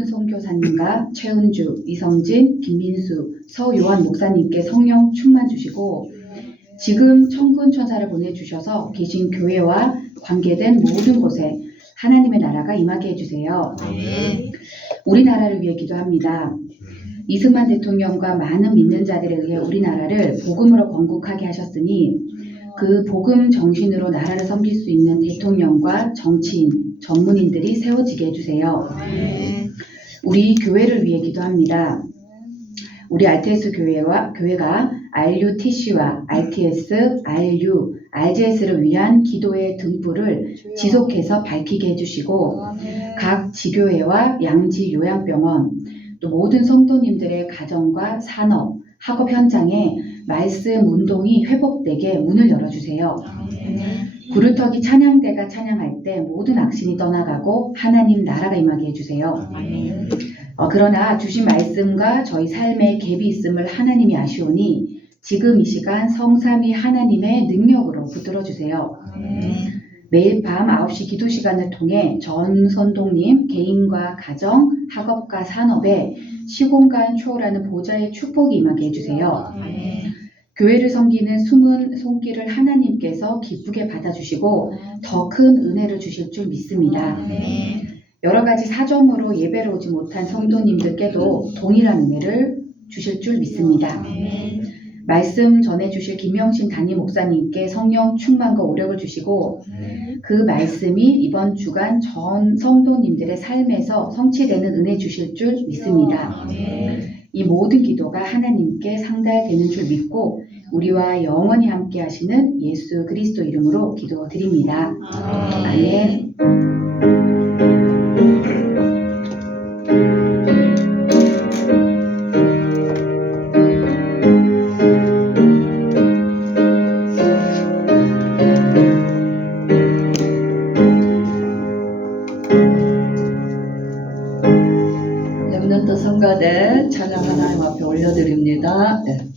모든 선교사님과 최은주, 이성진, 김민수, 서요한 목사님께 성령 충만 주시고 지금 천군 천사를 보내주셔서 계신 교회와 관계된 모든 곳에 하나님의 나라가 임하게 해주세요. 우리나라를 위해 기도합니다. 이승만 대통령과 많은 믿는 자들에 의해 우리나라를 복음으로 건국하게 하셨으니 그 복음 정신으로 나라를 섬길 수 있는 대통령과 정치인, 전문인들이 세워지게 해주세요. 우리 교회를 위해 기도합니다. 우리 RTS 교회가 RUTC와 RTS, RU, RGS를 위한 기도의 등불을 지속해서 밝히게 해주시고 각 지교회와 양지 요양병원 또 모든 성도님들의 가정과 산업, 학업 현장에 말씀 운동이 회복되게 문을 열어주세요. 구루터기 찬양대가 찬양할 때 모든 악신이 떠나가고 하나님 나라가 임하게 해주세요. 그러나 주신 말씀과 저희 삶에 갭이 있음을 하나님이 아시오니 지금 이 시간 성삼위 하나님의 능력으로 붙들어주세요. 매일 밤 9시 기도 시간을 통해 전 선동님 개인과 가정, 학업과 산업에 시공간 초월하는 보좌의 축복이 임하게 해주세요. 교회를 섬기는 숨은 손길을 하나님께서 기쁘게 받아주시고 더 큰 은혜를 주실 줄 믿습니다. 여러 가지 사정으로 예배를 오지 못한 성도님들께도 동일한 은혜를 주실 줄 믿습니다. 말씀 전해주실 김영신 담임 목사님께 성령 충만과 오력을 주시고 그 말씀이 이번 주간 전 성도님들의 삶에서 성취되는 은혜 주실 줄 믿습니다. 이 모든 기도가 하나님께 상달되는 줄 믿고 우리와 영원히 함께 하시는 예수 그리스도 이름으로 기도드립니다. 아멘. 렘넌트 성가대 찬양 하나님 앞에 올려드립니다. 네.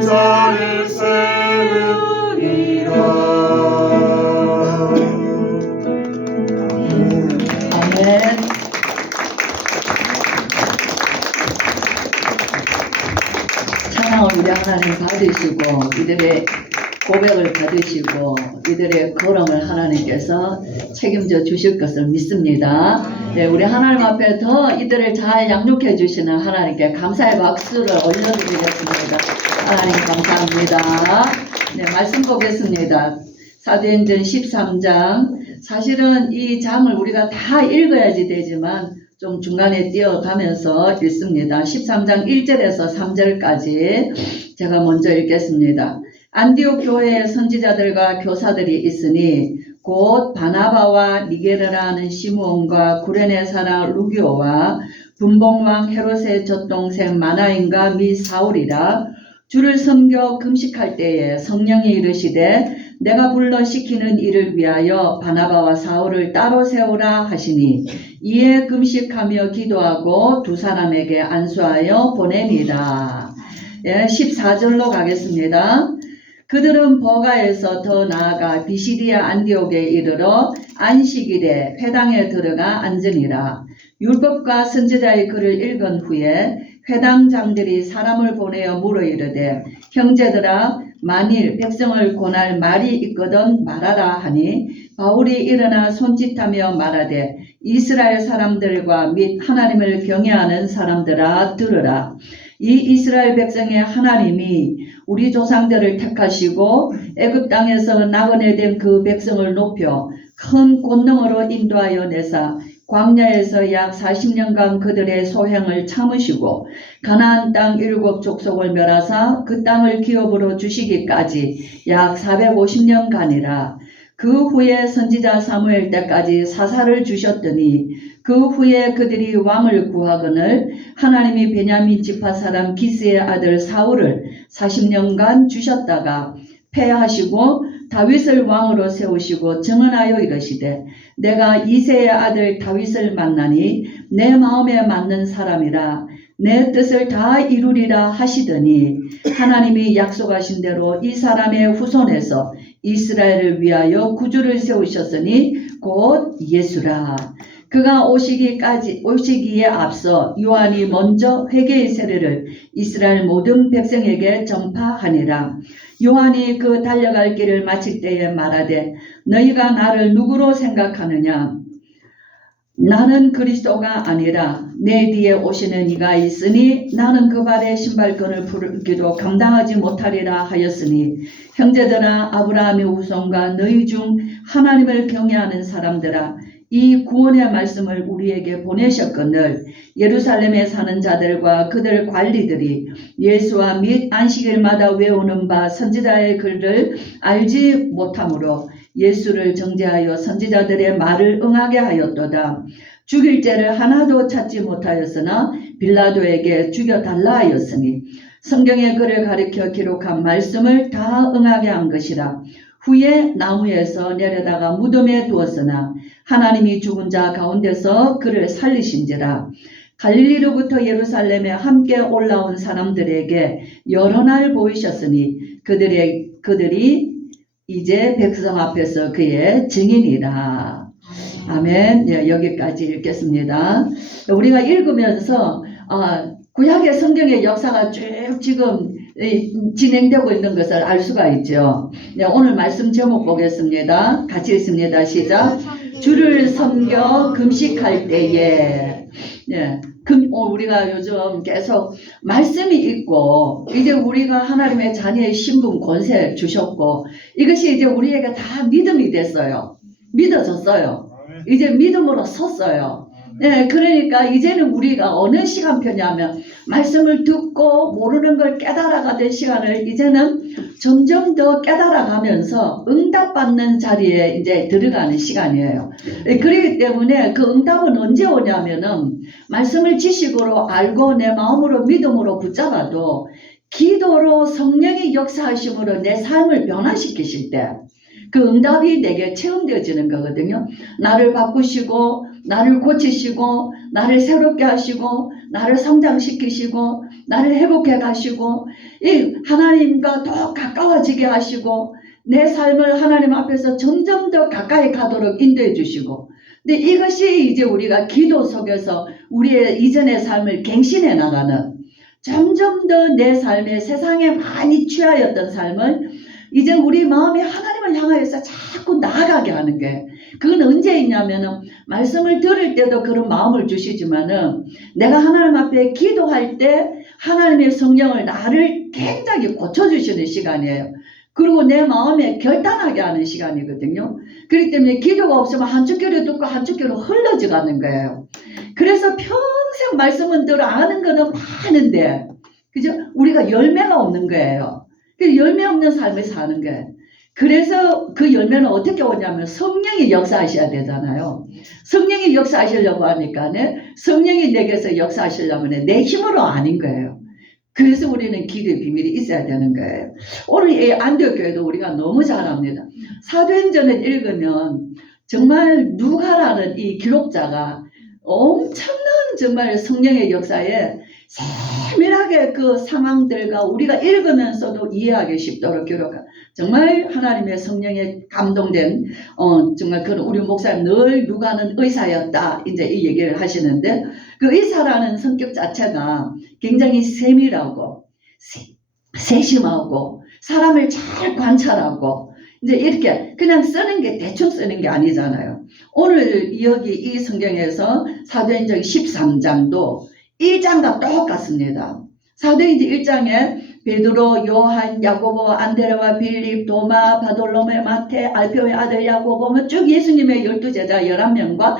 제자를 세우리라. 아멘. 찬양을 우리 하나님 받으시고 이들의 고백을 받으시고 이들의 걸음을 하나님께서 책임져 주실 것을 믿습니다. 네, 우리 하나님 앞에 더 이들을 잘 양육해 주시는 하나님께 감사의 박수를 올려드리겠습니다. 하나님 감사합니다. 네, 말씀 보겠습니다. 사도행전 13장. 사실은 이 장을 우리가 다 읽어야지 되지만 좀 중간에 뛰어가면서 읽습니다. 13장 1절에서 3절까지 제가 먼저 읽겠습니다. 안디옥 교회에 선지자들과 교사들이 있으니 곧 바나바와 니게르라는 시므온과 구레네 사람 루기오와 분봉왕 헤롯의 젖동생 마나인과 미 사울이라. 주를 섬겨 금식할 때에 성령이 이르시되 내가 불러 시키는 일을 위하여 바나바와 사울을 따로 세우라 하시니 이에 금식하며 기도하고 두 사람에게 안수하여 보냅니다. 14절로 가겠습니다. 그들은 버가에서 더 나아가 비시디아 안디옥에 이르러 안식일에 회당에 들어가 앉으니라. 율법과 선지자의 글을 읽은 후에 회당장들이 사람을 보내어 물어 이르되 형제들아 만일 백성을 권할 말이 있거든 말하라 하니 바울이 일어나 손짓하며 말하되 이스라엘 사람들과 및 하나님을 경외하는 사람들아 들으라. 이 이스라엘 백성의 하나님이 우리 조상들을 택하시고 애굽 땅에서 나그네 된 그 백성을 높여 큰 권능으로 인도하여 내사 광야에서 약 40년간 그들의 소행을 참으시고 가나안 땅 7 족속을 멸하사 그 땅을 기업으로 주시기까지 약 450년간이라. 그 후에 선지자 사무엘 때까지 사사를 주셨더니 그 후에 그들이 왕을 구하거늘 하나님이 베냐민 지파 사람 기스의 아들 사울을 40년간 주셨다가 패하시고 다윗을 왕으로 세우시고 증언하여 이르시되 내가 이새의 아들 다윗을 만나니 내 마음에 맞는 사람이라 내 뜻을 다 이루리라 하시더니 하나님이 약속하신 대로 이 사람의 후손에서 이스라엘을 위하여 구주를 세우셨으니 곧 예수라. 그가 오시기에 앞서 요한이 먼저 회개의 세례를 이스라엘 모든 백성에게 전파하니라. 요한이 그 달려갈 길을 마칠 때에 말하되 너희가 나를 누구로 생각하느냐? 나는 그리스도가 아니라 내 뒤에 오시는 이가 있으니 나는 그 발에 신발끈을 풀기도 감당하지 못하리라 하였으니 형제들아 아브라함의 후손과 너희 중 하나님을 경외하는 사람들아 이 구원의 말씀을 우리에게 보내셨거늘 예루살렘에 사는 자들과 그들 관리들이 예수와 및 안식일마다 외우는 바 선지자의 글을 알지 못하므로 예수를 정죄하여 선지자들의 말을 응하게 하였도다. 죽일 죄를 하나도 찾지 못하였으나 빌라도에게 죽여달라 하였으니 성경의 글을 가리켜 기록한 말씀을 다 응하게 한 것이라. 후에 나무에서 내려다가 무덤에 두었으나 하나님이 죽은 자 가운데서 그를 살리신지라. 갈릴리로부터 예루살렘에 함께 올라온 사람들에게 여러 날 보이셨으니 그들이 이제 백성 앞에서 그의 증인이라. 아멘. 네, 여기까지 읽겠습니다. 우리가 읽으면서 구약의 성경의 역사가 쭉 지금 진행되고 있는 것을 알 수가 있죠. 네, 오늘 말씀 제목 보겠습니다. 같이 읽습니다. 시작. 주를 섬겨 금식할 때에. 네, 우리가 요즘 계속 말씀이 있고 이제 우리가 하나님의 자녀의 신분 권세 주셨고 이것이 이제 우리에게 다 믿음이 됐어요. 믿어졌어요. 이제 믿음으로 섰어요. 네, 그러니까 이제는 우리가 어느 시간표냐면 말씀을 듣고 모르는 걸 깨달아가던 시간을 이제는 점점 더 깨달아가면서 응답받는 자리에 이제 들어가는 시간이에요. 그렇기 때문에 그 응답은 언제 오냐면은 말씀을 지식으로 알고 내 마음으로 믿음으로 붙잡아도 기도로 성령의 역사하심으로 내 삶을 변화시키실 때 그 응답이 내게 체험되어지는 거거든요. 나를 바꾸시고 나를 고치시고 나를 새롭게 하시고 나를 성장시키시고 나를 회복해 가시고 이 하나님과 더 가까워지게 하시고 내 삶을 하나님 앞에서 점점 더 가까이 가도록 인도해 주시고, 근데 이것이 이제 우리가 기도 속에서 우리의 이전의 삶을 갱신해 나가는, 점점 더 내 삶에 세상에 많이 취하였던 삶을 이제 우리 마음이 하나님을 향하여서 자꾸 나아가게 하는 게, 그건 언제 있냐면은 말씀을 들을 때도 그런 마음을 주시지만은 내가 하나님 앞에 기도할 때 하나님의 성령을 나를 굉장히 고쳐주시는 시간이에요. 그리고 내 마음에 결단하게 하는 시간이거든요. 그렇기 때문에 기도가 없으면 한쪽 귀로 듣고 한쪽 귀로 흘러져가는 거예요. 그래서 평생 말씀은 들어 아는 거는 많은데, 그죠? 우리가 열매가 없는 거예요. 열매 없는 삶을 사는 거예요. 그래서 그 열매는 어떻게 오냐면 성령이 역사하셔야 되잖아요. 성령이 역사하시려고 하니까 성령이 내게서 역사하시려면 내 힘으로 아닌 거예요. 그래서 우리는 기도의 비밀이 있어야 되는 거예요. 오늘 이 안디옥 교회도 우리가 너무 잘합니다. 사도행전을 읽으면 정말 누가라는 이 기록자가 엄청난 정말 성령의 역사에 세밀하게 그 상황들과 우리가 읽으면서도 이해하기 쉽도록 기록한, 정말 하나님의 성령에 감동된 정말 그런 우리 목사님 늘 누가는 의사였다 이제 이 얘기를 하시는데, 그 의사라는 성격 자체가 굉장히 세밀하고 세심하고 사람을 잘 관찰하고 이제 이렇게 그냥 쓰는 게 대충 쓰는 게 아니잖아요. 오늘 여기 이 성경에서 사도행전 13장도 1장과 똑같습니다. 사도행전 1장에 베드로, 요한, 야고보, 안드레와 빌립, 도마, 바돌로메, 마테, 알페오의 아들 야고보, 쭉 예수님의 12제자 11명과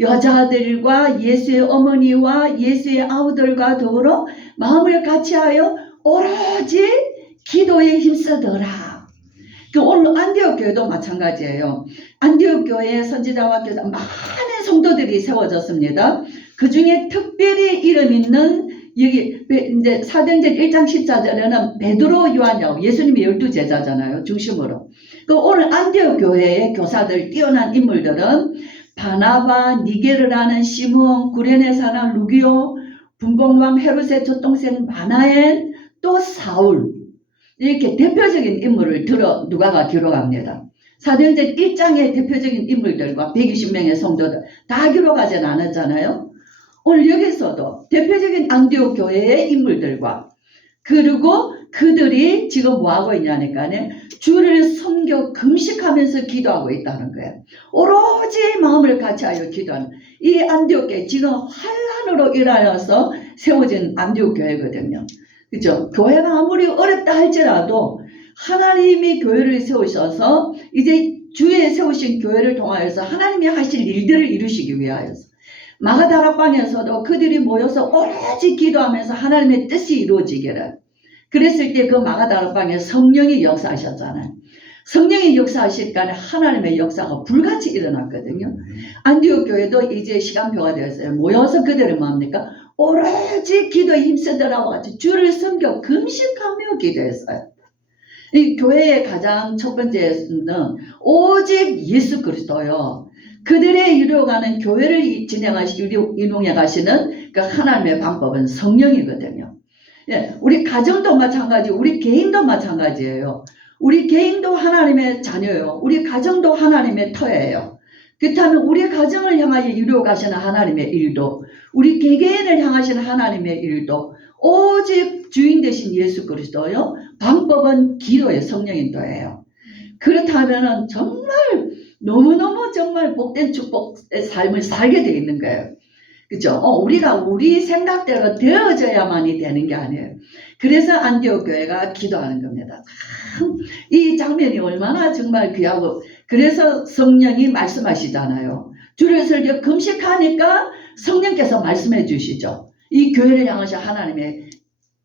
여자들과 예수의 어머니와 예수의 아우들과 더불어 마음을 같이하여 오로지 기도에 힘쓰더라. 오늘 안디옥 교회도 마찬가지예요. 안디옥 교회에 선지자와 교사 많은 성도들이 세워졌습니다. 그 중에 특별히 이름 있는 여기 이제 사도행전 1장 14절에는 베드로, 요한이라고 예수님의 12제자잖아요. 중심으로. 오늘 안디옥 교회의 교사들 뛰어난 인물들은 바나바, 니게르라는 시므온, 구레네 사람 루기오, 분봉왕 헤롯의 젖동생 마나엔, 또 사울, 이렇게 대표적인 인물을 누가가 기록합니다. 사도행전 1장의 대표적인 인물들과 120명의 성도들 다 기록하진 않았잖아요. 오늘 여기서도 대표적인 안디옥 교회의 인물들과, 그리고 그들이 지금 뭐하고 있냐니까 주를 섬겨 금식하면서 기도하고 있다는 거예요. 오로지 마음을 같이하여 기도하는 이 안디옥 교회, 지금 환란으로 인하여서 세워진 안디옥 교회거든요. 그죠? 교회가 아무리 어렵다 할지라도 하나님이 교회를 세우셔서 이제 주에 세우신 교회를 통하여서 하나님이 하실 일들을 이루시기 위하여서 마가다락방에서도 그들이 모여서 오로지 기도하면서 하나님의 뜻이 이루어지기를, 그랬을 때 그 마가다락방에 성령이 역사하셨잖아요. 성령이 역사하실까 하나님의 역사가 불같이 일어났거든요. 안디옥 교회도 이제 시간표가 되었어요. 모여서 그들은 뭡니까? 오로지 기도에 힘쓰더라고 같이 주를 섬겨 금식하며 기도했어요. 이 교회의 가장 첫 번째는 오직 예수 그리스도요. 그들의 이루어가는 교회를 진행하시고 인용해 가시는 그 하나님의 방법은 성령이거든요. 예, 우리 가정도 마찬가지, 우리 개인도 마찬가지예요. 우리 개인도 하나님의 자녀예요. 우리 가정도 하나님의 터예요. 그렇다면 우리 가정을 향하여 이루어 가시는 하나님의 일도, 우리 개개인을 향하시는 하나님의 일도 오직 주인 되신 예수 그리스도요. 방법은 기도의 성령인도예요. 그렇다면 정말 너무너무 정말 복된 축복의 삶을 살게 되어 있는 거예요. 그죠? 우리가 우리 생각대로 되어져야만이 되는 게 아니에요. 그래서 안디옥 교회가 기도하는 겁니다. 참, 이 장면이 얼마나 정말 귀하고, 그래서 성령이 말씀하시잖아요. 주를 설교 금식하니까 성령께서 말씀해 주시죠. 이 교회를 향하신 하나님의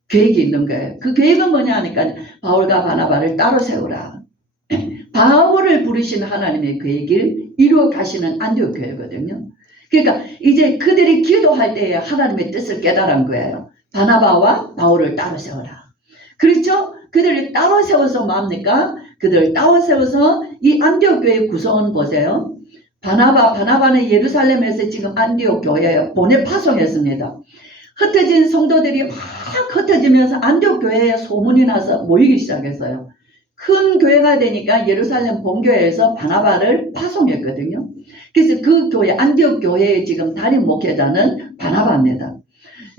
계획이 있는 거예요. 그 계획은 뭐냐 하니까 바울과 바나바를 따로 세우라. 바울을 부르신 하나님의 계획을 이루어 가시는 안디옥 교회거든요. 그러니까 이제 그들이 기도할 때에 하나님의 뜻을 깨달은 거예요. 바나바와 바울을 따로 세워라. 그렇죠? 그들을 따로 세워서 뭡니까? 그들을 따로 세워서 이 안디옥 교회의 구성은 보세요. 바나바는 예루살렘에서 지금 안디옥 교회에 보내 파송했습니다. 흩어진 성도들이 막 흩어지면서 안디옥 교회에 소문이 나서 모이기 시작했어요. 큰 교회가 되니까 예루살렘 본교회에서 바나바를 파송했거든요. 그래서 그 교회, 안디옥 교회의 지금 담임 목회자는 바나바입니다.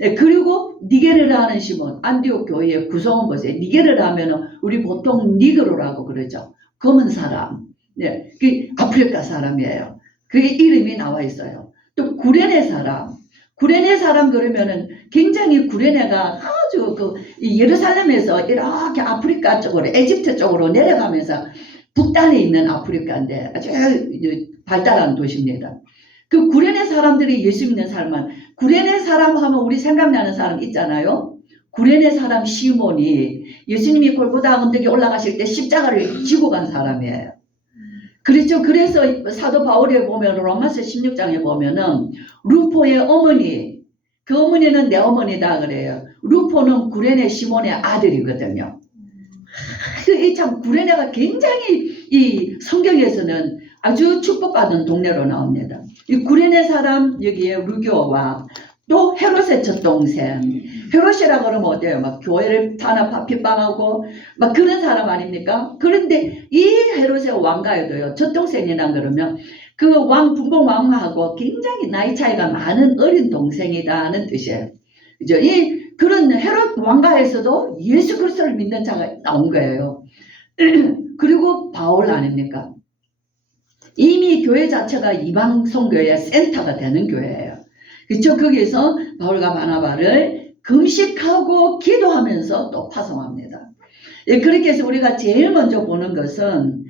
예, 그리고 니게르를 하는 시몬, 안디옥 교회의 구성원 보세요. 니게르를 하면은 우리 보통 니그로라고 그러죠. 검은 사람. 네, 그 아프리카 사람이에요. 그게 이름이 나와 있어요. 또 구레네 사람 그러면은 굉장히 구레네가 아주 이 예루살렘에서 이렇게 아프리카 쪽으로, 에집트 쪽으로 내려가면서 북단에 있는 아프리카인데 아주 발달한 도시입니다. 그 구레네 사람들이 예수 믿는 사람은, 구레네 사람 하면 우리 생각나는 사람 있잖아요. 구레네 사람 시몬이 예수님이 골고다 언덕에 올라가실 때 십자가를 지고 간 사람이에요. 그렇죠. 그래서 사도 바울에 보면 로마서 16장에 보면은 루포의 어머니, 그 어머니는 내 어머니다 그래요. 루포는 구레네 시몬의 아들이거든요. 이 참 구레네가 굉장히 이 성경에서는 아주 축복받은 동네로 나옵니다. 이 구레네 사람 여기에 루교와 또 헤롯의 첫 동생, 헤롯이라 그러면 어때요? 막 교회를 탄압하 핍박하고 막 그런 사람 아닙니까? 그런데 이 헤롯의 왕가에도요, 첫 동생이라 그러면 그 분봉 왕하고 굉장히 나이 차이가 많은 어린 동생이다는 뜻이에요. 그죠? 이 그런 헤롯 왕가에서도 예수 그리스도를 믿는 자가 나온 거예요. 그리고 바울 아닙니까? 이미 교회 자체가 이방 선교의 센터가 되는 교회예요. 그쵸? 거기서 바울과 바나바를 금식하고 기도하면서 또 파송합니다. 예, 그렇게 해서 우리가 제일 먼저 보는 것은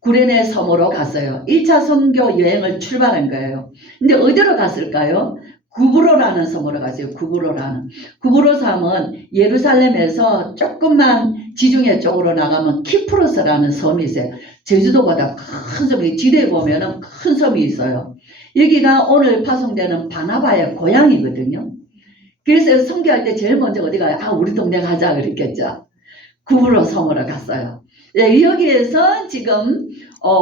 구레네 섬으로 갔어요. 1차 선교 여행을 출발한 거예요. 근데 어디로 갔을까요? 구브로라는 섬으로 갔어요. 구브로 섬은 예루살렘에서 조금만 지중해 쪽으로 나가면 키프로스라는 섬이 있어요. 제주도보다 큰 섬이, 지도에 보면은 큰 섬이 있어요. 여기가 오늘 파송되는 바나바의 고향이거든요. 그래서 선교할 때 제일 먼저 어디 가요? 우리 동네 가자 그랬겠죠. 구브로 섬으로 갔어요. 예, 여기에서 지금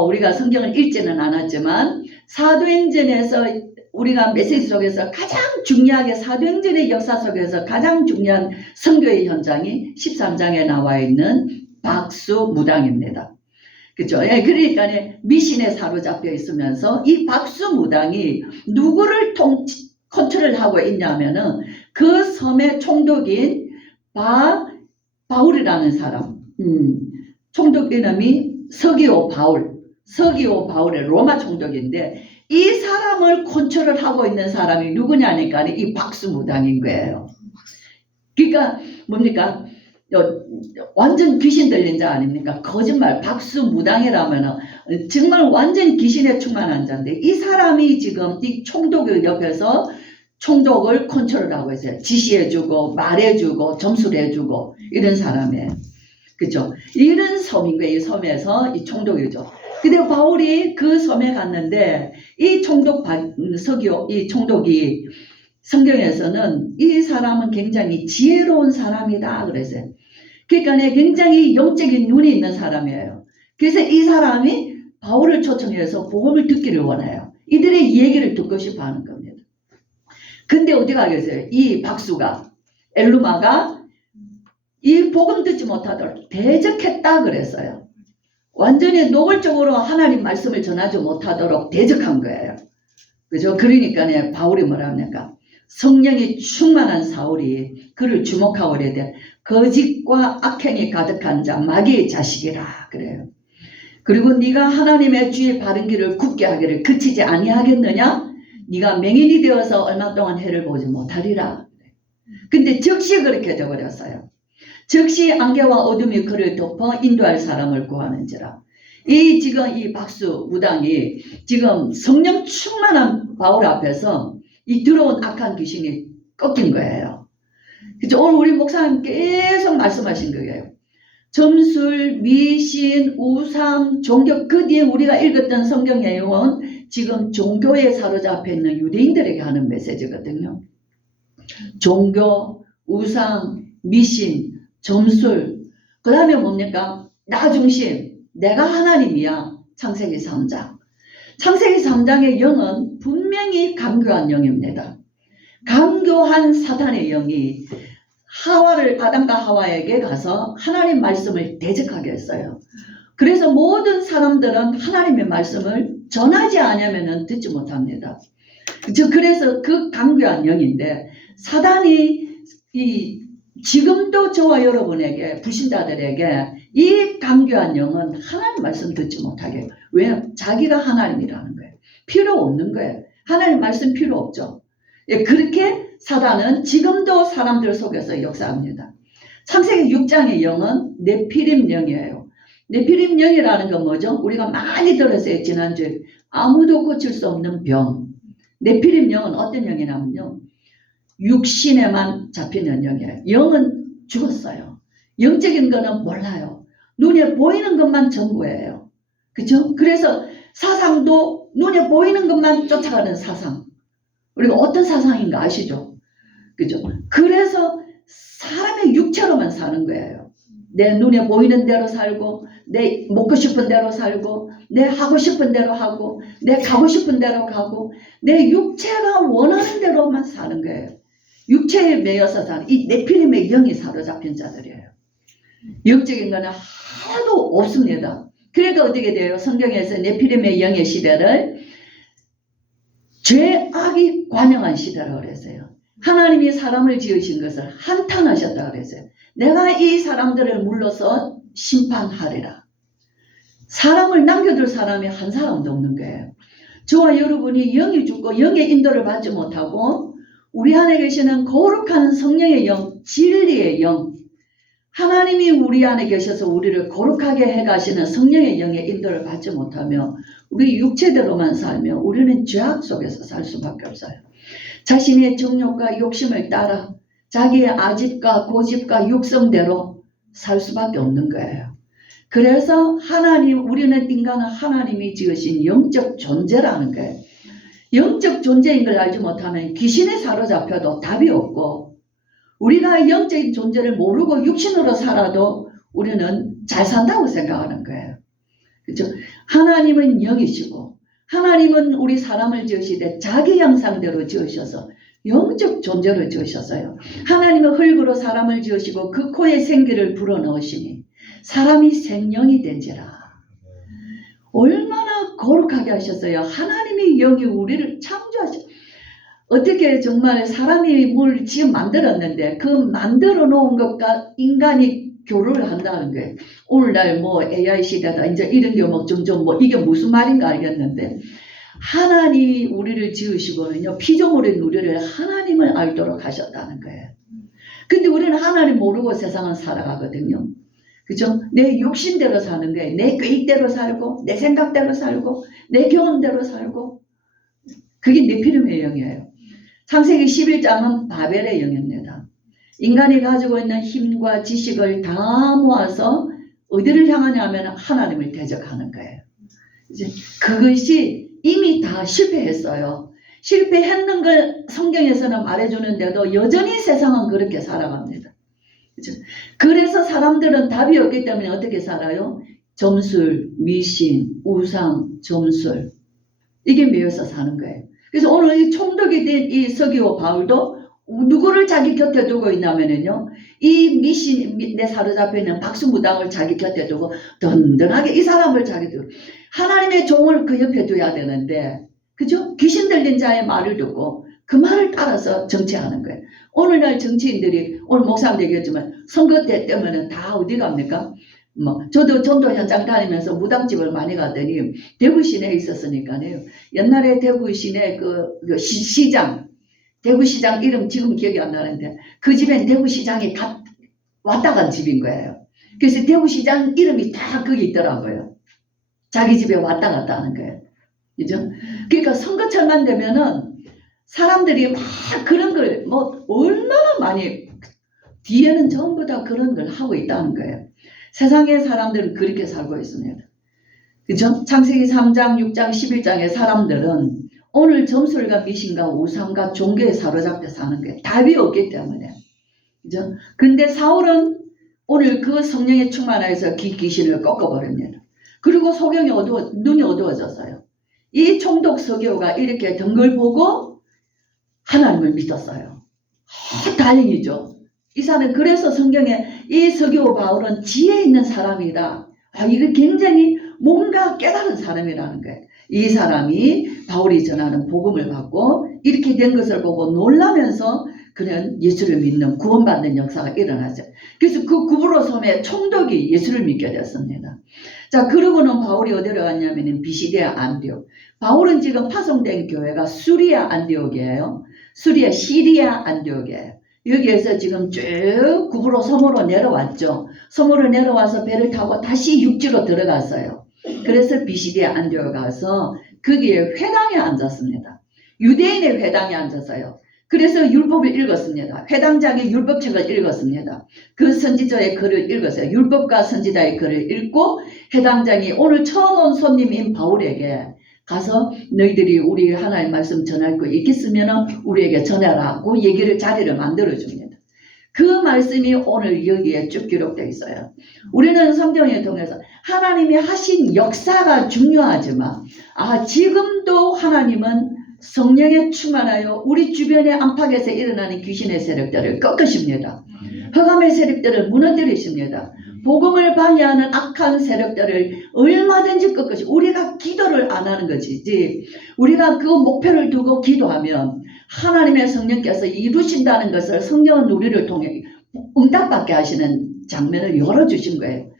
우리가 성경을 읽지는 않았지만 사도행전에서 우리가 메시지 속에서 가장 중요하게, 사도행전의 역사 속에서 가장 중요한 선교의 현장이 13장에 나와 있는 박수무당입니다. 그죠? 예, 그러니까 미신에 사로잡혀 있으면서 이 박수무당이 누구를 컨트롤하고 있냐면은 그 섬의 총독인 바울이라는 사람, 총독 이름이 서기오 바울의 로마 총독인데 이 사람을 컨트롤하고 있는 사람이 누구냐니까 이 박수무당인 거예요. 그러니까 뭡니까? 완전 귀신 들린 자 아닙니까? 거짓말, 박수무당이라면 정말 완전 귀신에 충만한 자인데 이 사람이 지금 이 총독 옆에서 총독을 컨트롤하고 있어요. 지시해주고 말해주고 점수를 해주고 이런 사람이에요. 그렇죠? 이런 섬인 거예요. 이 섬에서 이 총독이죠. 근데 바울이 그 섬에 갔는데 이 총독 이 총독이 성경에서는 이 사람은 굉장히 지혜로운 사람이다 그랬어요. 그러니까 굉장히 영적인 눈이 있는 사람이에요. 그래서 이 사람이 바울을 초청해서 복음을 듣기를 원해요. 이들의 얘기를 듣고 싶어 하는 겁니다. 근데 어디 가겠어요? 이 박수가, 엘루마가 이 복음 듣지 못하도록 대적했다 그랬어요. 완전히 노골적으로 하나님 말씀을 전하지 못하도록 대적한 거예요. 그죠? 그러니까 바울이 뭐라 합니까? 성령이 충만한 사울이 그를 주목하고 그래야 돼. 거짓과 악행이 가득한 자, 마귀의 자식이라 그래요. 그리고 네가 하나님의 주의 바른 길을 굳게 하기를 그치지 아니하겠느냐? 네가 맹인이 되어서 얼마 동안 해를 보지 못하리라. 근데 즉시 그렇게 되어버렸어요. 즉시 안개와 어둠이 그를 덮어 인도할 사람을 구하는지라. 지금 이 박수 무당이 지금 성령 충만한 바울 앞에서 이 들어온 악한 귀신이 꺾인 거예요. 그죠? 오늘 우리 목사님 계속 말씀하신 거예요. 점술, 미신, 우상, 종교, 그 뒤에 우리가 읽었던 성경 내용은 지금 종교에 사로잡혀 있는 유대인들에게 하는 메시지거든요. 종교, 우상, 미신, 점술, 그 다음에 뭡니까? 나 중심, 내가 하나님이야. 창세기 3장. 창세기 3장의 영은 분명히 강교한 영입니다. 강교한 사단의 영이 아담과 하와에게 가서 하나님 말씀을 대적하게 했어요. 그래서 모든 사람들은 하나님의 말씀을 전하지 않으면 듣지 못합니다. 그래서 그 강교한 영인데 사단이 지금도 저와 여러분에게 불신자들에게 이 강교한 영은 하나님 말씀 듣지 못하게 해요. 왜? 자기가 하나님이라는 거예요. 필요 없는 거예요. 하나님 말씀 필요 없죠. 예, 그렇게 사단은 지금도 사람들 속에서 역사합니다. 창세기 6장의 영은 네피림 영이에요. 네피림 영이라는 건 뭐죠? 우리가 많이 들었어요. 지난주에. 아무도 고칠 수 없는 병. 네피림 영은 어떤 영이냐면요. 육신에만 잡히는 영이에요. 영은 죽었어요. 영적인 거는 몰라요. 눈에 보이는 것만 전부예요. 그렇죠? 그래서 사상도 눈에 보이는 것만 쫓아가는 사상. 우리가 어떤 사상인가 아시죠? 그죠? 그래서 사람의 육체로만 사는 거예요. 내 눈에 보이는 대로 살고, 내 먹고 싶은 대로 살고, 내 하고 싶은 대로 하고, 내 가고 싶은 대로 가고, 내 육체가 원하는 대로만 사는 거예요. 육체에 매여서 사는 이 네피림의 영이 사로잡힌 자들이에요. 영적인 거는 하나도 없습니다. 그러니까 어떻게 돼요? 성경에서 네피림의 영의 시대를 죄악이 관영한 시대라고 그랬어요. 하나님이 사람을 지으신 것을 한탄하셨다고 그랬어요. 내가 이 사람들을 물러서 심판하리라. 사람을 남겨둘 사람이 한 사람도 없는 거예요. 저와 여러분이 영이 죽고 영의 인도를 받지 못하고 우리 안에 계시는 거룩한 성령의 영, 진리의 영, 하나님이 우리 안에 계셔서 우리를 거룩하게 해가시는 성령의 영의 인도를 받지 못하며 우리 육체대로만 살면 우리는 죄악 속에서 살 수밖에 없어요. 자신의 정욕과 욕심을 따라 자기의 아집과 고집과 육성대로 살 수밖에 없는 거예요. 그래서 우리는 인간은 하나님이 지으신 영적 존재라는 거예요. 영적 존재인 걸 알지 못하면 귀신에 사로잡혀도 답이 없고 우리가 영적인 존재를 모르고 육신으로 살아도 우리는 잘 산다고 생각하는 거예요. 그렇죠? 하나님은 영이시고 하나님은 우리 사람을 지으시되 자기 형상대로 지으셔서 영적 존재를 지으셨어요. 하나님은 흙으로 사람을 지으시고 그 코에 생기를 불어넣으시니 사람이 생명이 된지라. 얼마나 거룩하게 하셨어요. 하나님이 영이 우리를 창조하셨어요. 어떻게 정말 사람이 뭘 지금 만들었는데 그 만들어 놓은 것과 인간이 교류를 한다는 거예요. 오늘날 뭐 AI 시대다 이제 이런 게 뭐 점점 뭐 이게 무슨 말인가 알겠는데 하나님이 우리를 지으시고는요 피조물인 우리를 하나님을 알도록 하셨다는 거예요. 근데 우리는 하나님 모르고 세상은 살아가거든요. 그죠? 내 욕심대로 사는 거예요. 내 계획대로 살고 내 생각대로 살고 내 경험대로 살고 그게 네피림의 영이에요. 창세기 11장은 바벨의 영입니다. 인간이 가지고 있는 힘과 지식을 다 모아서 어디를 향하냐면 하나님을 대적하는 거예요. 이제 그것이 이미 다 실패했어요. 실패했는 걸 성경에서는 말해주는데도 여전히 세상은 그렇게 살아갑니다. 그렇죠? 그래서 사람들은 답이 없기 때문에 어떻게 살아요? 점술, 미신, 우상, 점술 이게 매여서 사는 거예요. 그래서 오늘 이 총독이 된 이 서기오 바울도 누구를 자기 곁에 두고 있냐면요. 이 미신에 사로잡혀 있는 박수무당을 자기 곁에 두고 든든하게 이 사람을 자기 두고 하나님의 종을 그 옆에 둬야 되는데 그죠? 귀신 들린 자의 말을 듣고 그 말을 따라서 정치하는 거예요. 오늘날 정치인들이 오늘 목사님 얘기했지만 선거 때 때문에 다 어디 갑니까? 저도 전도 현장 다니면서 무당집을 많이 갔더니 대구 시내에 있었으니까요. 옛날에 대구 시내 그 시장, 대구 시장 이름 지금 기억이 안 나는데 그 집엔 대구 시장이 왔다 간 집인 거예요. 그래서 대구 시장 이름이 다 거기 있더라고요. 자기 집에 왔다 갔다 하는 거예요. 그죠? 그러니까 선거철만 되면은 사람들이 막 그런 걸 얼마나 많이 뒤에는 전부 다 그런 걸 하고 있다는 거예요. 세상의 사람들은 그렇게 살고 있습니다. 그죠? 창세기 3장, 6장, 11장의 사람들은 오늘 점술과 미신과 우상과 종교에 사로잡혀 사는 게 답이 없기 때문에. 그죠? 근데 사울은 오늘 그 성령의 충만하여서 귀신을 꺾어버립니다. 그리고 소경이 눈이 어두워졌어요. 이 총독 서기호가 이렇게 된 걸 보고 하나님을 믿었어요. 다행이죠. 이 사람 그래서 성경에 이 서기호 바울은 지혜 있는 사람이다. 이거 굉장히 뭔가 깨달은 사람이라는 거예요. 이 사람이 바울이 전하는 복음을 받고 이렇게 된 것을 보고 놀라면서 그는 예수를 믿는 구원받는 역사가 일어나죠. 그래서 그 구브로 섬의 총독이 예수를 믿게 됐습니다. 자, 그러고는 바울이 어디로 갔냐면 비시디아 안디옥. 바울은 지금 파송된 교회가 수리아 안디옥이에요. 시리아 안디옥이에요. 여기에서 지금 쭉 구브로 섬으로 내려왔죠. 섬으로 내려와서 배를 타고 다시 육지로 들어갔어요. 그래서 비시디아 안디옥에 가서 거기에 회당에 앉았습니다. 유대인의 회당에 앉았어요. 그래서 율법을 읽었습니다. 회당장의 율법책을 읽었습니다. 그 선지자의 글을 읽었어요. 율법과 선지자의 글을 읽고 회당장이 오늘 처음 온 손님인 바울에게 가서 너희들이 우리 하나님 말씀 전할 거 있겠으면 우리에게 전하라고 자리를 만들어줍니다. 그 말씀이 오늘 여기에 쭉 기록되어 있어요. 우리는 성경을 통해서 하나님이 하신 역사가 중요하지만 지금도 하나님은 성령에 충만하여 우리 주변의 안팎에서 일어나는 귀신의 세력들을 꺾으십니다. 흑암의 세력들을 무너뜨리십니다. 복음을 방해하는 악한 세력들을 얼마든지 꺾으시고 우리가 기도를 안 하는 것이지 우리가 그 목표를 두고 기도하면 하나님의 성령께서 이루신다는 것을 성경은 우리를 통해 응답받게 하시는 장면을 열어주신 거예요.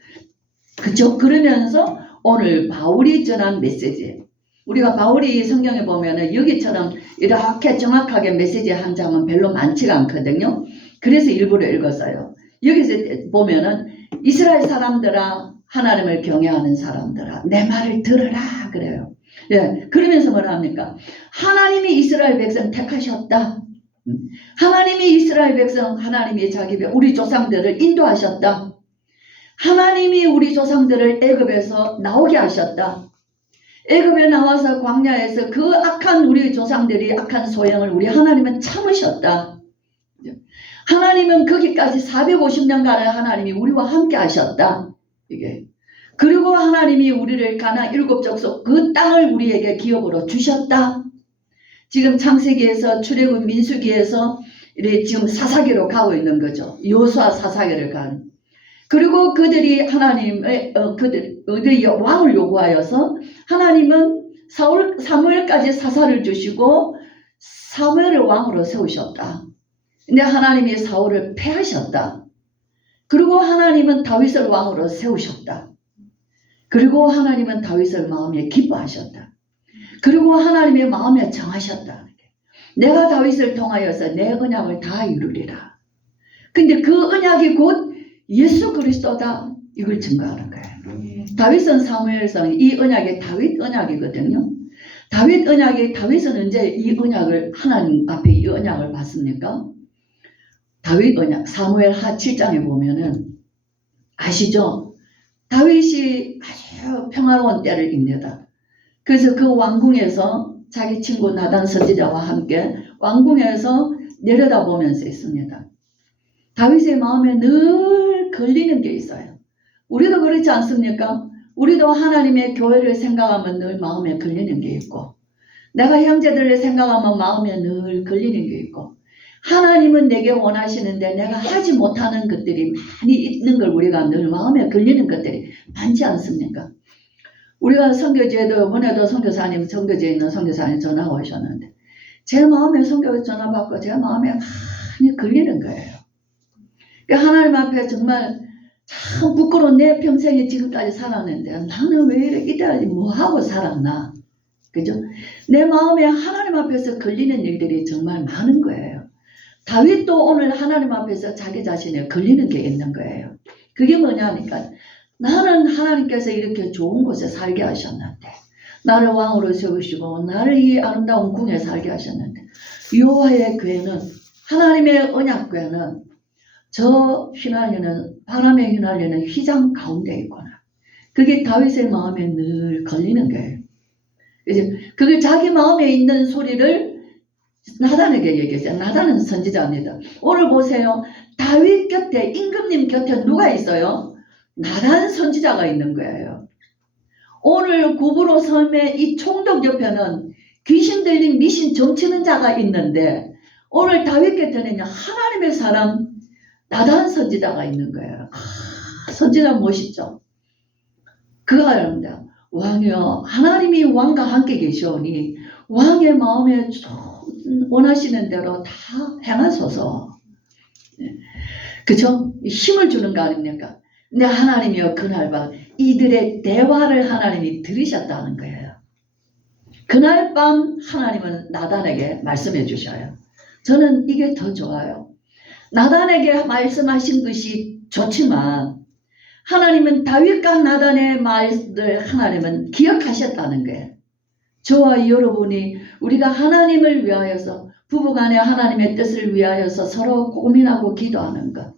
그죠? 그러면서 오늘 바울이 전한 메시지 우리가 바울이 성경에 보면은 여기처럼 이렇게 정확하게 메시지 한 장은 별로 많지가 않거든요. 그래서 일부러 읽었어요. 여기서 보면은 이스라엘 사람들아 하나님을 경외하는 사람들아 내 말을 들으라 그래요. 예, 그러면서 뭐라 합니까? 하나님이 이스라엘 백성 택하셨다. 하나님이 이스라엘 백성 하나님이 우리 조상들을 인도하셨다. 하나님이 우리 조상들을 애굽에서 나오게 하셨다. 애굽에 나와서 광야에서 그 악한 우리 조상들이 악한 소형을 우리 하나님은 참으셨다. 하나님은 거기까지 450년간을 하나님이 우리와 함께 하셨다. 이게 그리고 하나님이 우리를 가나안 7족속 그 땅을 우리에게 기업으로 주셨다. 지금 창세기에서 출애굽 민수기에서 지금 사사기로 가고 있는 거죠. 여호수아 사사기를 간. 그리고 그들이 그들이 왕을 요구하여서 하나님은 사무엘까지 사사를 주시고 사무엘을 왕으로 세우셨다. 근데 하나님이 사울을 패하셨다. 그리고 하나님은 다윗을 왕으로 세우셨다. 그리고 하나님은 다윗을 마음에 기뻐하셨다. 그리고 하나님의 마음에 정하셨다. 내가 다윗을 통하여서 내 언약을 다 이루리라. 근데 그 언약이 곧 예수 그리스도다. 이걸 증거하는 거예요. 다윗은 사무엘상 이 언약이 다윗 언약이거든요. 다윗은 언제 이 언약을 하나님 앞에 이 언약을 받습니까? 다윗 언약 사무엘 하 7장에 보면은 아시죠? 다윗이 아주 평화로운 때를 입니다. 그래서 그 왕궁에서 자기 친구 나단 선지자와 함께 왕궁에서 내려다보면서 있습니다. 다윗의 마음에 늘 걸리는 게 있어요. 우리도 그렇지 않습니까? 우리도 하나님의 교회를 생각하면 늘 마음에 걸리는 게 있고 내가 형제들을 생각하면 마음에 늘 걸리는 게 있고 하나님은 내게 원하시는데 내가 하지 못하는 것들이 많이 있는 걸 우리가 늘 마음에 걸리는 것들이 많지 않습니까? 우리가 선교제도 이번에도 선교지에 있는 선교사님 전화가 오셨는데 제 마음에 선교 전화 받고 제 마음에 많이 걸리는 거예요. 그러니까 하나님 앞에 정말 참 부끄러운 내 평생에 지금까지 살았는데 나는 왜 이때까지 뭐하고 살았나? 그죠? 내 마음에 하나님 앞에서 걸리는 일들이 정말 많은 거예요. 다윗도 오늘 하나님 앞에서 자기 자신에 걸리는 게 있는 거예요. 그게 뭐냐니까 나는 하나님께서 이렇게 좋은 곳에 살게 하셨는데 나를 왕으로 세우시고 나를 이 아름다운 궁에 살게 하셨는데 여호와의 궤는 하나님의 언약궤는 저 바람에 휘날리는 휘장 가운데 있구나. 그게 다윗의 마음에 늘 걸리는 거예요. 이제 그걸 자기 마음에 있는 소리를 나단에게 얘기했어요. 나단은 선지자입니다. 오늘 보세요. 다윗 곁에 임금님 곁에 누가 있어요? 나단 선지자가 있는 거예요. 오늘 구부로 섬의 이 총독 옆에는 귀신 들린 미신 점치는 자가 있는데 오늘 다윗 곁에는요 하나님의 사람 나단 선지자가 있는 거예요. 선지자 멋있죠? 그가 여러분들 왕이여 하나님이 왕과 함께 계시오니 왕의 마음에 원하시는 대로 다 행하소서. 그죠? 힘을 주는 거 아닙니까? 근데 하나님이여 그날 밤 이들의 대화를 하나님이 들으셨다는 거예요. 그날 밤 하나님은 나단에게 말씀해 주셔요. 저는 이게 더 좋아요. 나단에게 말씀하신 것이 좋지만 하나님은 다윗과 나단의 말을 하나님은 기억하셨다는 거예요. 저와 여러분이 우리가 하나님을 위하여서 부부간에 하나님의 뜻을 위하여서 서로 고민하고 기도하는 것,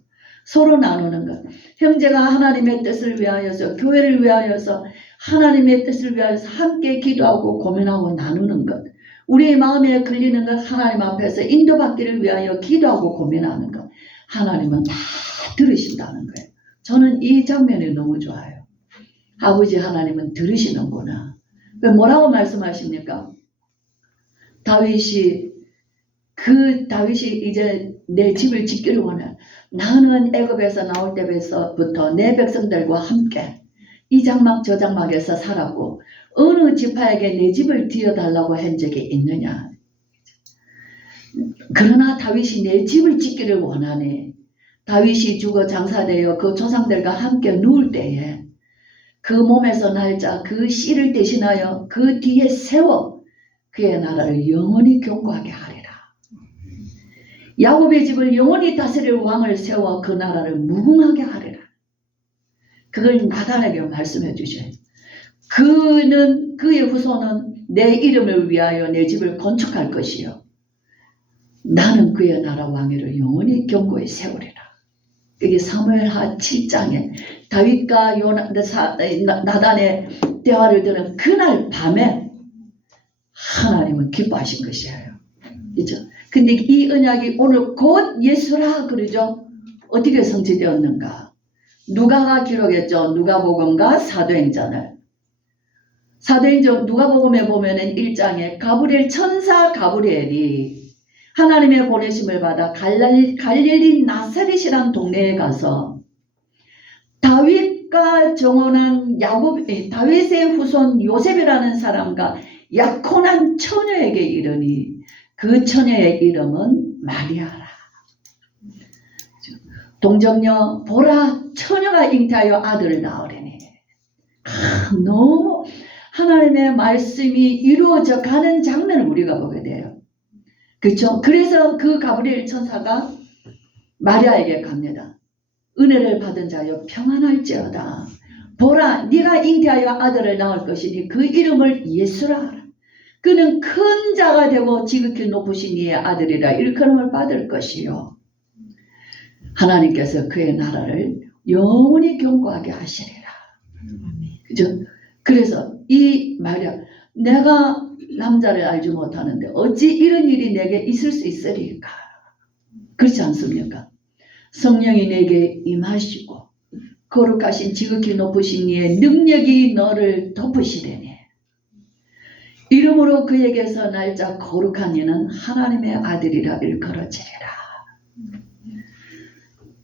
서로 나누는 것, 형제가 하나님의 뜻을 위하여서 교회를 위하여서 하나님의 뜻을 위하여서 함께 기도하고 고민하고 나누는 것, 우리의 마음에 걸리는 것 하나님 앞에서 인도받기를 위하여 기도하고 고민하는 것, 하나님은 다 들으신다는 거예요. 저는 이 장면이 너무 좋아요. 아버지 하나님은 들으시는구나. 뭐라고 말씀하십니까? 다윗이 이제 내 집을 짓기를 원해. 나는 애굽에서 나올 때부터 내 백성들과 함께 이 장막 저 장막에서 살았고 어느 지파에게 내 집을 지어달라고 한 적이 있느냐. 그러나 다윗이 내 집을 짓기를 원하네. 다윗이 죽어 장사되어 그 조상들과 함께 누울 때에 그 몸에서 날자 그 씨를 대신하여 그 뒤에 세워 그의 나라를 영원히 견고하게 하리라. 야곱의 집을 영원히 다스릴 왕을 세워 그 나라를 무궁하게 하리라. 그걸 나단에게 말씀해 주셔요. 그의 후손은 내 이름을 위하여 내 집을 건축할 것이요 나는 그의 나라 왕위를 영원히 견고히 세우리라. 이게 사무엘하 7장에 다윗과 나단의 대화를 들은 그날 밤에 하나님은 기뻐하신 것이에요. 그죠? 근데 이 언약이 오늘 곧 예수라 그러죠? 어떻게 성취되었는가? 누가가 기록했죠. 누가복음과 사도행전을. 사도행전 누가복음에 보면은 1장에 천사 가브리엘이 하나님의 보내심을 받아 갈릴리 나사렛이란 동네에 가서 다윗과 정혼한 다윗의 후손 요셉이라는 사람과 약혼한 처녀에게 이르니 그 처녀의 이름은 마리아라. 동정녀 보라 처녀가 잉태하여 아들을 낳으리니. 너무 하나님의 말씀이 이루어져 가는 장면을 우리가 보게 돼요. 그렇죠? 그래서 그 가브리엘 천사가 마리아에게 갑니다. 은혜를 받은 자여 평안할지어다. 보라 네가 잉태하여 아들을 낳을 것이니 그 이름을 예수라 하라. 그는 큰 자가 되고 지극히 높으신 이의 아들이라 일컬음을 받을 것이요 하나님께서 그의 나라를 영원히 견고하게 하시리라. 그죠? 그래서 이 마리아 내가 남자를 알지 못하는데 어찌 이런 일이 내게 있을 수 있으리까? 그렇지 않습니까? 성령이 내게 임하시고 거룩하신 지극히 높으신 이의 능력이 너를 덮으시려니 이름으로 그에게서 날짜 거룩한 이는 하나님의 아들이라 일컬어지리라.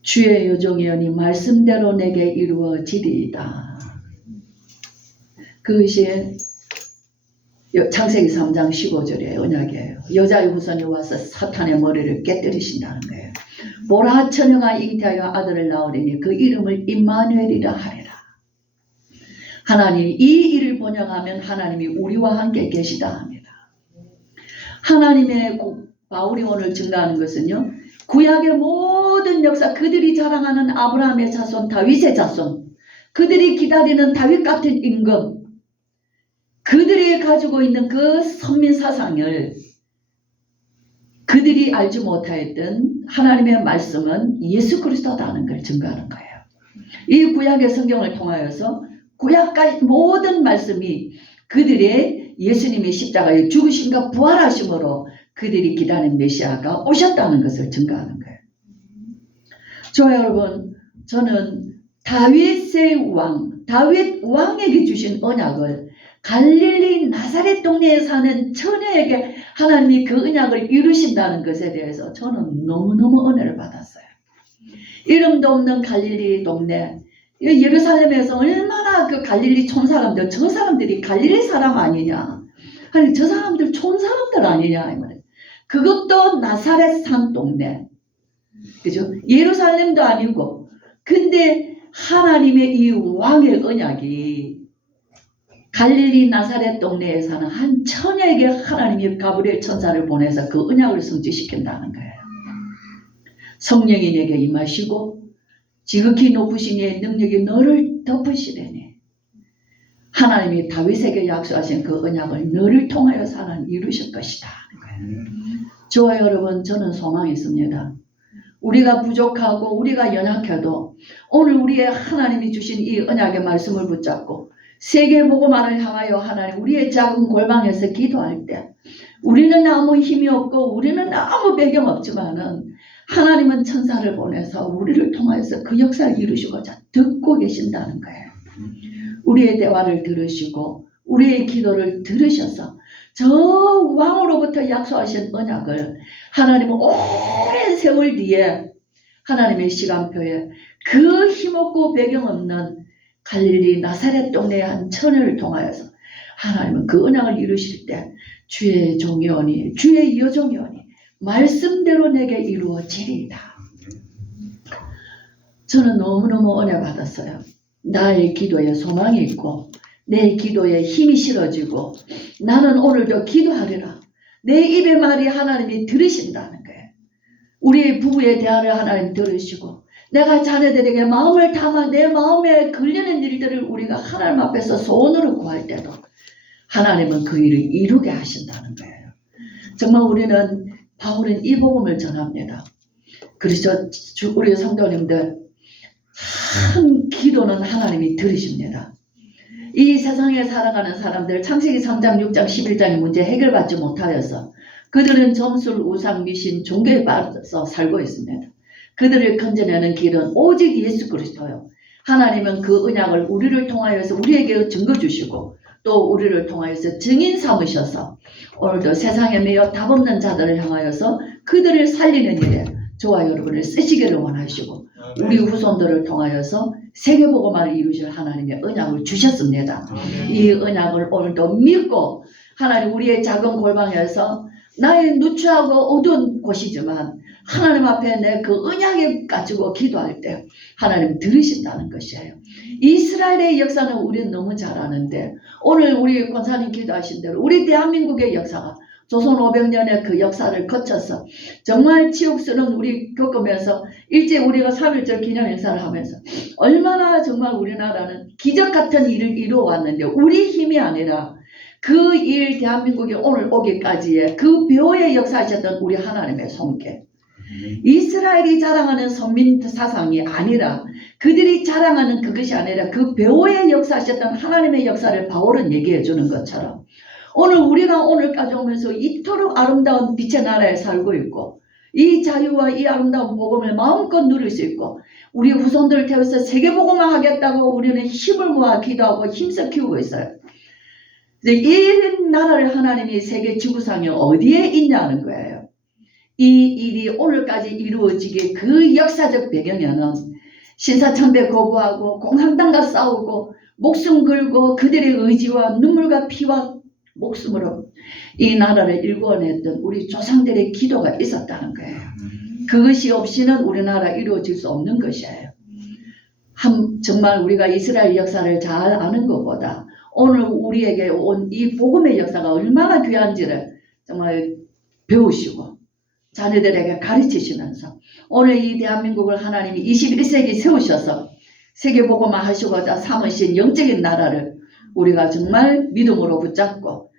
주의 여종이여니 말씀대로 내게 이루어지리이다. 그것이 창세기 3장 15절의 언약이에요. 여자의 후손이 와서 사탄의 머리를 깨뜨리신다는 거예요. 보라 처녀가 잉태하여 아들을 낳으리니 그 이름을 임마누엘이라 하리라. 하나님이 이 일을 번역하면 하나님이 우리와 함께 계시다 합니다. 하나님의 바울이 오늘 증가하는 것은요. 구약의 모든 역사 그들이 자랑하는 아브라함의 자손 다윗의 자손 그들이 기다리는 다윗 같은 임금 그들이 가지고 있는 그 선민 사상을 그들이 알지 못하였던 하나님의 말씀은 예수 그리스도다는 걸 증거하는 거예요. 이 구약의 성경을 통하여서 구약까지 모든 말씀이 그들의 예수님의 십자가에 죽으심과 부활하심으로 그들이 기다린 메시아가 오셨다는 것을 증거하는 거예요. 저 여러분, 저는 다윗의 왕, 다윗 왕에게 주신 언약을 갈릴리 나사렛 동네에 사는 처녀에게 하나님이 그 언약을 이루신다는 것에 대해서 저는 너무너무 은혜를 받았어요. 이름도 없는 갈릴리 동네, 예루살렘에서 얼마나 그 갈릴리 촌사람들, 저 사람들이 갈릴리 사람 아니냐, 아니 저 사람들 촌사람들 아니냐, 이 말이에요. 그것도 나사렛 산 동네, 그죠? 예루살렘도 아니고. 근데 하나님의 이 왕의 언약이 갈릴리 나사렛 동네에 사는 한 처녀에게 하나님이 가브리엘 천사를 보내서 그 언약을 성취시킨다는 거예요. 성령이 내게 임하시고 지극히 높으신 이의 능력이 너를 덮으시려니 하나님이 다윗에게 약속하신 그 언약을 너를 통하여 하나님 이루실 것이다. 저와 여러분, 저는 소망이 있습니다. 우리가 부족하고 우리가 연약해도 오늘 우리의 하나님이 주신 이 언약의 말씀을 붙잡고 세계복음화를 향하여 하나님 우리의 작은 골방에서 기도할 때 우리는 아무 힘이 없고 우리는 아무 배경 없지만은 하나님은 천사를 보내서 우리를 통하여서 그 역사를 이루시고자 듣고 계신다는 거예요. 우리의 대화를 들으시고 우리의 기도를 들으셔서 저 왕으로부터 약속하신 언약을 하나님은 오랜 세월 뒤에 하나님의 시간표에 그 힘없고 배경 없는 갈릴리 나사렛 동네의 한 처녀를 통하여서 하나님은 그 언약을 이루실 때 주의 종이오니 주의 여종이오니 말씀대로 내게 이루어지리이다. 저는 너무너무 은혜 받았어요. 나의 기도에 소망이 있고 내 기도에 힘이 실어지고 나는 오늘도 기도하리라. 내 입의 말이 하나님이 들으신다는 거예요. 우리 부부의 대화를 하나님 들으시고 내가 자녀들에게 마음을 담아 내 마음에 걸리는 일들을 우리가 하나님 앞에서 소원으로 구할 때도 하나님은 그 일을 이루게 하신다는 거예요. 정말 우리는 바울은 이 복음을 전합니다. 그래서 우리 성도님들 한 기도는 하나님이 들으십니다. 이 세상에 살아가는 사람들 창세기 3장 6장 11장의 문제 해결받지 못하여서 그들은 점술 우상 미신 종교에 빠져서 살고 있습니다. 그들을 건져내는 길은 오직 예수 그리스도요. 하나님은 그 언약을 우리를 통하여서 우리에게 증거 주시고 또 우리를 통하여서 증인 삼으셔서 오늘도 세상에 매여 답없는 자들을 향하여서 그들을 살리는 일에 저와 여러분을 쓰시기를 원하시고 우리 후손들을 통하여서 세계복음화를 이루실 하나님의 언약을 주셨습니다. 이 언약을 오늘도 믿고 하나님 우리의 작은 골방에서 나의 누추하고 어두운 곳이지만 하나님 앞에 내 그 언약을 가지고 기도할 때 하나님 들으신다는 것이에요. 이스라엘의 역사는 우리는 너무 잘 아는데 오늘 우리 권사님 기도하신 대로 우리 대한민국의 역사가 조선 500년의 그 역사를 거쳐서 정말 치욕스러운 우리 겪으면서 일제 우리가 3.1절 기념 행사를 하면서 얼마나 정말 우리나라는 기적 같은 일을 이루어왔는데 우리 힘이 아니라 그 일 대한민국이 오늘 오기까지의 그 벼의 역사하셨던 우리 하나님의 손길, 이스라엘이 자랑하는 선민 사상이 아니라 그들이 자랑하는 그것이 아니라 그 벼의 역사하셨던 하나님의 역사를 바울은 얘기해 주는 것처럼 오늘 우리가 오늘까지 오면서 이토록 아름다운 빛의 나라에 살고 있고 이 자유와 이 아름다운 복음을 마음껏 누릴 수 있고 우리 후손들을 태워서 세계복음화 하겠다고 우리는 힘을 모아 기도하고 힘써 키우고 있어요. 이 나라를 하나님이 세계 지구상에 어디에 있냐는 거예요. 이 일이 오늘까지 이루어지게 그 역사적 배경에는 신사참배 거부하고 공산당과 싸우고 목숨 걸고 그들의 의지와 눈물과 피와 목숨으로 이 나라를 일궈냈던 우리 조상들의 기도가 있었다는 거예요. 그것이 없이는 우리나라 이루어질 수 없는 것이에요. 정말 우리가 이스라엘 역사를 잘 아는 것보다 오늘 우리에게 온 이 복음의 역사가 얼마나 귀한지를 정말 배우시고 자녀들에게 가르치시면서 오늘 이 대한민국을 하나님이 21세기 세우셔서 세계복음화 하시고자 삼으신 영적인 나라를 우리가 정말 믿음으로 붙잡고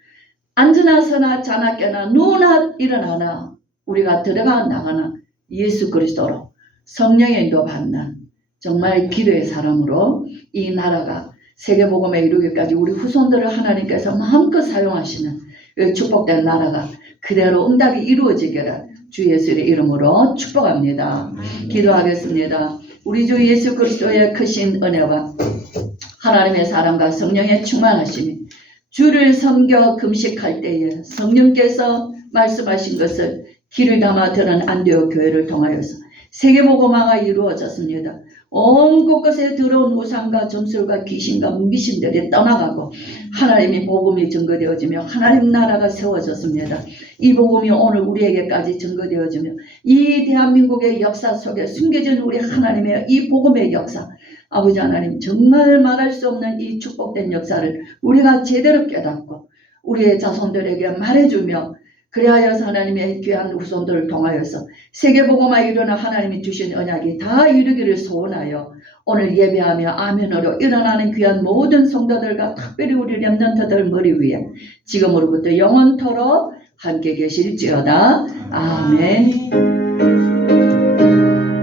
앉으나 서나 자나 깨나 누우나 일어나나 우리가 들어가 나가나 예수 그리스도로 성령의 인도 받는 정말 기도의 사람으로 이 나라가 세계복음에 이르기까지 우리 후손들을 하나님께서 마음껏 사용하시는 이 축복된 나라가 그대로 응답이 이루어지기를 주 예수의 이름으로 축복합니다. 기도하겠습니다. 우리 주 예수 그리스도의 크신 은혜와 하나님의 사랑과 성령의 충만하심이 주를 섬겨 금식할 때에 성령께서 말씀하신 것을 귀를 담아 들은 안디옥 교회를 통하여서 세계복음화가 이루어졌습니다. 온 곳곳에 들어온 우상과 점술과 귀신과 미신들이 떠나가고 하나님의 복음이 증거되어지며 하나님 나라가 세워졌습니다. 이 복음이 오늘 우리에게까지 증거되어지며 이 대한민국의 역사 속에 숨겨진 우리 하나님의 이 복음의 역사, 아버지 하나님 정말 말할 수 없는 이 축복된 역사를 우리가 제대로 깨닫고 우리의 자손들에게 말해주며 그리하여서 하나님의 귀한 후손들을 통하여서 세계복음화 이루는 하나님이 주신 언약이 다 이루기를 소원하여 오늘 예배하며 아멘으로 일어나는 귀한 모든 성도들과 특별히 우리 렘넌트들 머리 위에 지금으로부터 영원토록 함께 계실지어다. 아멘.